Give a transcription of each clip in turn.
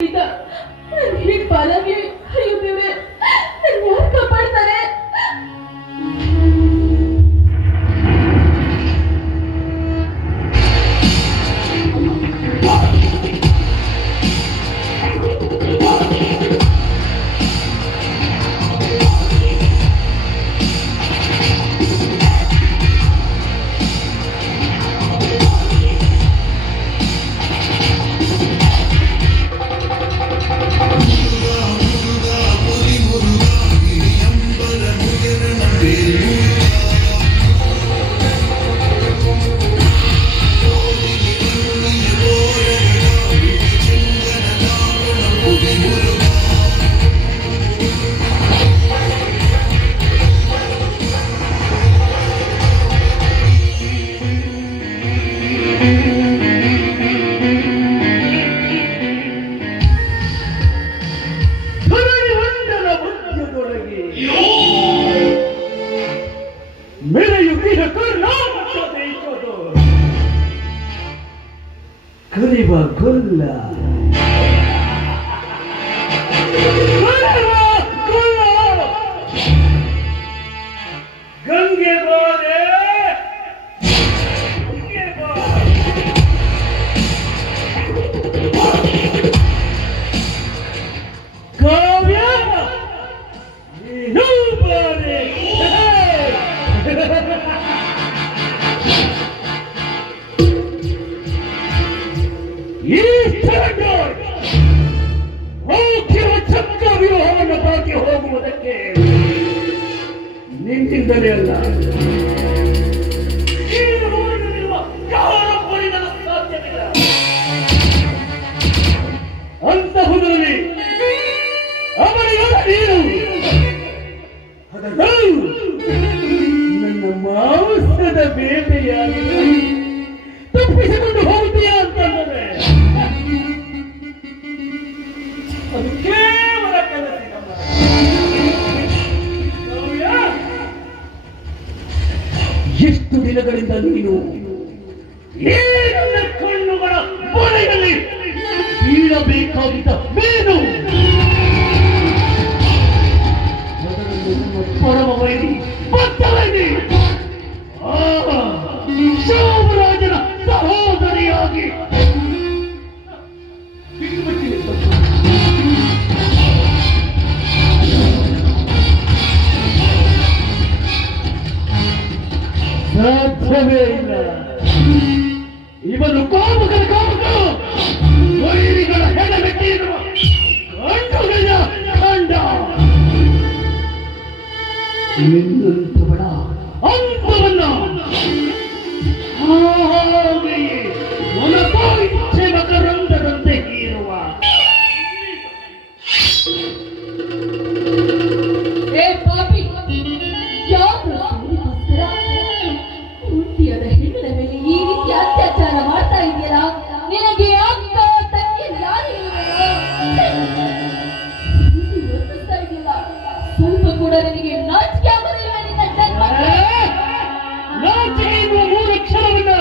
ಹೀಗೆ ಪಾಲಾಗಿ ಅಯ್ಯೋ ದೇವ್ರೆ ನನ್ನ ಯಾರು ಕಾಪಾಡ್ತಾರೆ? ಗಂಗೆ ಬಾರೆ ಕಾವ್ಯ ನೀನು ಬಾರೆ ಈ ಹೋಗಿರುವ ಚಕ್ರ ವ್ಯೂಹವನ್ನು ಬಾಕಿ ಹೋಗುವುದಕ್ಕೆ ನಿಂತಿದ್ದರೆ ಅಲ್ಲ, ಸಾಧ್ಯವಿಲ್ಲ. ಅಂತಹುದರಲ್ಲಿ ಅವರಿಗೆಲ್ಲ ನೀನು ನನ್ನ ಮಾಂಸದ ಬೇಟೆಯಾಗಿ ತಪ್ಪಿಸಿಕೊಂಡು ಹೋಗ್ತೀಯಾ ಅಂತಂದರೆ ಅದು ಕೇವಲ ಕನಸಿನಲ್ಲ. ಎಷ್ಟು ದಿನಗಳಿಂದ ನೀನು ನನ್ನ ಕಣ್ಣುಗಳ ಬಲೆಯಲ್ಲಿ ಬೀಳಬೇಕಾಗಿದ್ದ ಮೀನು ಪರಮ ವೈರಿ ಬದ್ಧವೈರಿ ಸೋಮರಾಜನ ಸಹೋದರಿಯಾಗಿ ಸಾಧ್ಯವೇ ಇಲ್ಲ. ಇವನು ಕಾಮುಕನ ಕಾಮುಕನು, ವೈರಿಗಳ ಹೆಣಗಟ್ಟಿರುವ ಗಂಡುಗಳ ಗಂಡ. ನಿನ್ನಂತವಳ ಅಂಬವನ್ನ ಹಾಗೆಯೇ ಮನಸಾಯಿಚ್ಛೆ ಮಕರಂದದಂತೆ ಹೀರುವ ಹೆಣ್ಣಿನ ಮೇಲೆ ಈ ರೀತಿ ಅತ್ಯಾಚಾರ ಮಾಡ್ತಾ ಇದೆಯಲ್ಲ, ನಿನಗೆ ಅಕ್ಕ ತಂಗಿ ಯಾರು ಇದೆಯಲ್ಲ, ಸ್ವಲ್ಪ ಕೂಡ ನಿನಗೆ ನಾಚಿಕೆ ಆಗೋದಿಲ್ಲ. ನಿನ್ನ ನಾಚಿಕೆ ಎನ್ನುವ ಮೂರು ಅಕ್ಷರವನ್ನ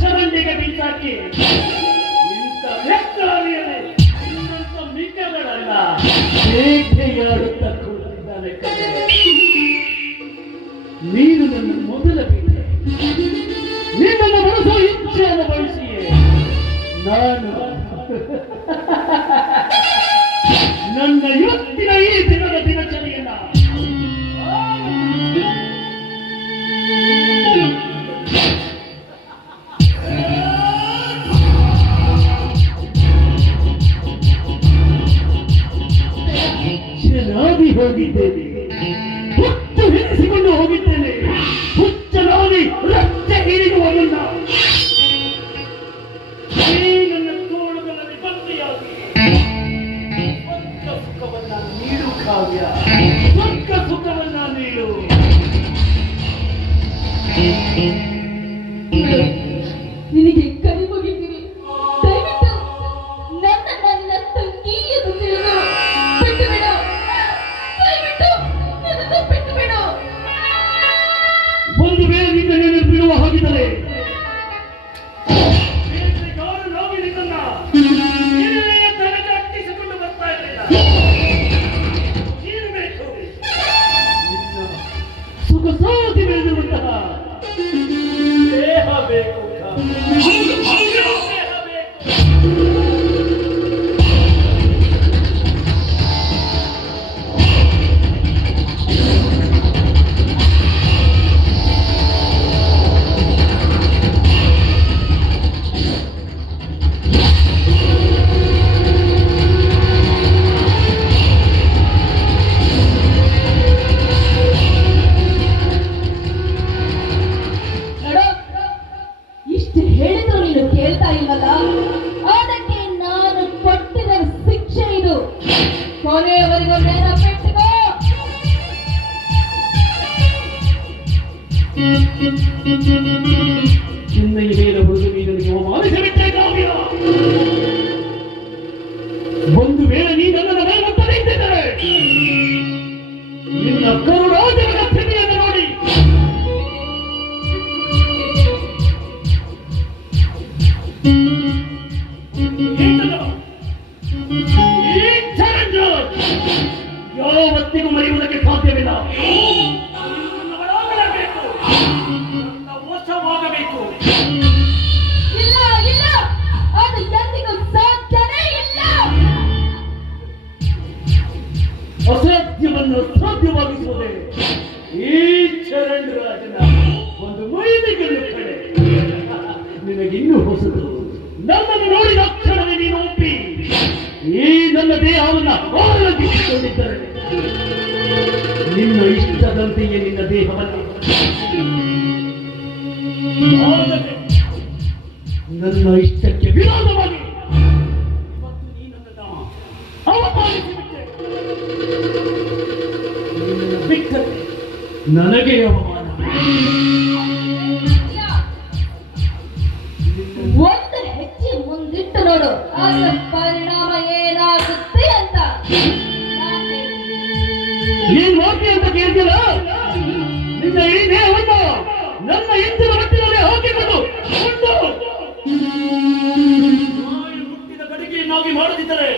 ಚರಂಡಿಗೆ ಬೀಸಾಕಿ ಇಂಥ ವ್ಯಕ್ತಿಯಲ್ಲಿ ಇನ್ನಂತ ಮಿಕ್ಕಗಳಲ್ಲ ಬೇಟೆಯಾಡುತ್ತ ಕೂತಿದ್ದಾನೆ. ನೀನು ನನ್ನ ಮೊದಲ ಬೇಟೆ, ನಿನ್ನನ್ನು ಮನಸ್ಸು ಇಚ್ಛೆಯನ್ನು ಬಯಸಿಯೇ ನಾನು ನನ್ನ ಇವತ್ತಿನ ಈ ದಿನದ ದಿನಚರಿಯನ್ನ ಚೆನ್ನಾಗಿ ಹೋಗಿದ್ದೇನೆ, ಹುಟ್ಟು ಹಿಡಿಸಿಕೊಂಡು ಹೋಗಿದ್ದೇನೆ. ಹುಚ್ಚನಾಗಿ ರಕ್ತ ಹಿಡಿಯುವ ಮುನ್ನ ನನ್ನ ತೋಳುಗಳಲ್ಲಿ ಬಂದಿಯಾಗಿ ಸ್ವರ್ಗ ಸುಖವನ್ನ ನೀಡು ಕಾವ್ಯ, ಸ್ವರ್ಗ ಸುಖವನ್ನ ನೀಡು. ನಿನಗೆ ಕೈ ಮುಗಿತೀನಿ, ದಯವಿಟ್ಟು ನನ್ನ ನನ್ನ ತಂಗಿಯನ್ನು ತಿಳಿದು ಬಿಟ್ಟು ಬಿಡು, ದಯವಿಟ್ಟು ನನ್ನನ್ನು ಬಿಟ್ಟು ಬಿಡು. ಒಂದು ವೇಳೆ ನಿನ್ನ ಬಿಡುವ ಹಾಗಿದ್ದರೆ ಚಿನ್ನೈ ಮೇಲೆ ಹೊರದು ನೀನನ್ನು ಅವಮಾನಿಸಬಿಟ್ಟೆ ಕಾವ್ಯ. ಒಂದು ವೇಳೆ ನೀ ನನ್ನನ್ನು ಮೇಲುತ್ತಲೇ ಇದ್ದಿದ್ದರೆ ನಿನ್ನ ಕರುಣಾಜನಕ ಸ್ಥಿತಿಯನ್ನು ನೋಡಿ ಈ ಚಾಲೆಂಜರ್ ಯಾವತ್ತಿಗೂ ಮರೆಯುವುದಕ್ಕೆ ಸಾಧ್ಯವಿಲ್ಲ. ನನ್ನವರಾಗಲೇಬೇಕು, ನನ್ನ ವಶವಾಗಬೇಕು. ಇಲ್ಲ ಇಲ್ಲ, ಅದು ಎಂದಿಗೂ ಸಾಧ್ಯನೇ ಇಲ್ಲ. ಅಸಾಧ್ಯವನ್ನು ಸಾಧ್ಯವಾಗಿಸುವುದೇ ಈ ಚರಣ್ ರಾಜನ ಒಂದು ಮೈಲಿಗೆಲ್ಲು ಕಡೆ. ನಿನಗಿನ್ನೂ ಹೊಸದು. ನನ್ನನ್ನು ನೋಡಿದ ಕ್ಷಣವೇ ನೀನು ಒಪ್ಪಿ ಈ ನನ್ನ ದೇಹವನ್ನು ಆಲೋಚಿಸಿಕೊಂಡಿದ್ದರೆ ನಿನ್ನ ಇಷ್ಟದಂತೆಯೇ ನಿನ್ನ ದೇಹವನ್ನು ನನ್ನ ಇಷ್ಟಕ್ಕೆ ವಿರೋಧವಾಗಿ ಮತ್ತು ನೀ ನನ್ನನ್ನು ಅವಮಾನಿಸಿಬಿಟ್ಟೆ. ನಿನ್ನನ್ನು ಬಿಟ್ಟರೆ ನನಗೆ ಅವಮಾನ. ಒಂದು ಹೆಜ್ಜೆ ಮುಂದಿಟ್ಟು ನೋಡು, ಅದರ ಪರಿಣಾಮ ಏನಾಗುತ್ತೆ ಅಂತ. ನೀನ್ ನೋಡ್ತಿ ಅಂತ ಕೇಳ್ತೀರ? ನಿನ್ನ ಇಡೀ ದೇಹವನ್ನು ನನ್ನ ಎತ್ತಿನ ಮಟ್ಟಿನಲ್ಲಿ ಹಾಕಿಕೊಂಡು ಮುಟ್ಟಿದ ಗಡಿಗೆಯನ್ನಾಗಿ ಮಾಡದಿದ್ದರೆ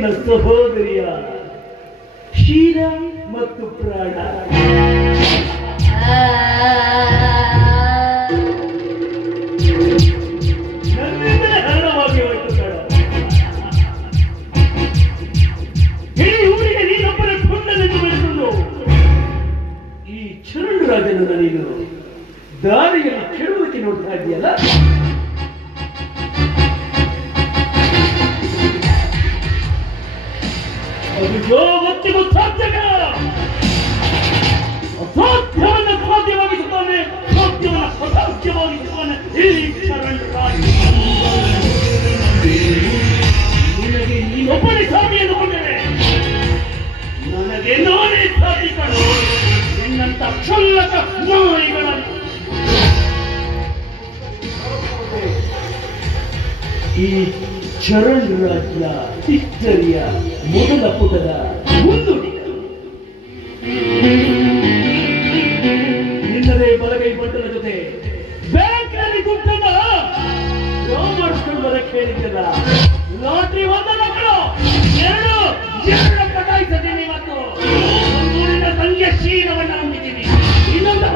ನಿನ್ನ ಸಹೋದರಿಯ ಶೀಲ ಮತ್ತು ಪ್ರಾಣ. ನನ್ನಿಂದಲೇ ಹರಣವಾಗಿ ಹೋಯ್ತು ಕಣ. ಇಡೀ ಊರಿಗೆ ನೀನೊಬ್ಬರ ತುಂಡನೆಂದು ಬೆಳೆದುಕೊಂಡು ಈ ಚರಣರಾಜನನ್ನು ನೀನು ದಾರಿಯಲ್ಲಿ ಕೆಡುವುದಕ್ಕೆ ನೋಡ್ತಾ ಇದೆಯಲ್ಲ. ಅದು ಯಾವತ್ತಿಗೂ ಸಾಧ್ಯವಿಲ್ಲ. ಅಸಾಧ್ಯವನ್ನು ಸಾಧ್ಯವಾಗಿಸುತ್ತಾನೆ, ಸಾಧ್ಯವನ್ನು ಅಸಾಧ್ಯವಾಗಿಸುತ್ತಾನೆ ಈ ಚರಣರಾಜ. ನಿನಗೆ ನೀನೊಬ್ಬನೇ ಸಾಧಿ ಎಂದುಕೊಂಡರೆ ನನಗೆ ನಾನೇ ಸಾಧಿ ಕಣ. ನಿನ್ನಂತ ಕ್ಷುಲ್ಲಕ ನಾಯಿಗಳನ್ನು ಈ ಚರಣರಾಜ್ಯ ಹಿಸ್ಟರಿಯ ಮೊದಲ ಪುಟದ ಮುಂದುಡಿ. ನಿನ್ನದೇ ಬಲಗೈ ಬಂಟನ ಜೊತೆ ಬ್ಯಾಂಕ್ನಲ್ಲಿ ದುಡ್ಡನ್ನ ಡ್ರಾ ಮಾಡಿಸ್ಕೊಂಡು ಬರಕ್ಕೆ ಹೇಳಿದ್ದಲ್ಲ. ಲಾಟ್ರಿ ಒಂದನ್ನ ಕಣೋ, ಎರಡು ಪಟಾಯಿಸಿದ್ದೀನಿ ಮತ್ತು ಒಂದೂರಿನ ಸಂಖ್ಯಾಶೀಲವನ್ನು ಹೊಂದಿದ್ದೀನಿ. ಇನ್ನೊಂದು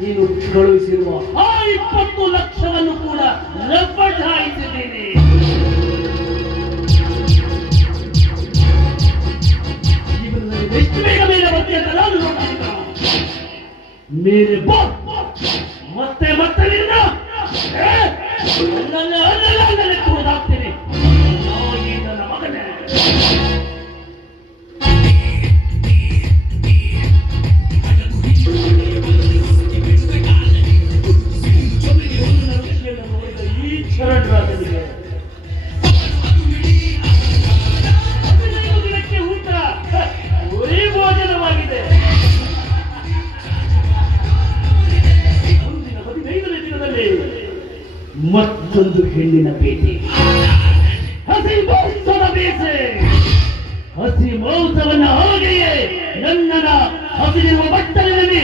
ನೀನು ಕಳುಹಿಸಿರುವ ಆ 20 ಲಕ್ಷವನ್ನು ಕೂಡ ಲಪಟಾಯಿಸಿದ್ದೀನಿ. ಜೀವನದಲ್ಲಿ ಎಷ್ಟು ಬೇಗ ಮೇಲೆ ಬರ್ತೀಯ ಅಂತ ನಾನು ನೋಡ್ತೀನಿ. ಮೇಲೆ ಬಾ, ಮತ್ತೆ ಮತ್ತೆ ನಿನ್ನ ಹೋದಾಗ್ತೀನಿ. ನನ್ನ ಮಗನೇ ಈ ಚರಣರಾಜನಿಗೆ 15 ದಿನಕ್ಕೆ ಊಟ ಒರೇ ಭೋಜನವಾಗಿದೆ. ಮುಂದಿನ 15ನೇ ದಿನದಲ್ಲಿ ಮತ್ತೊಂದು ಹೆಣ್ಣಿನ ಭೇಟಿ. ಹಸಿ ಮಾಂಸದ ಬೇಸೆ. ಹಸಿ ಮಾಂಸವನ್ನ ಹಾಗೆಯೇ ನನ್ನನ ಹಸಿರಿರುವ ಬಟ್ಟಲಿನಲ್ಲಿ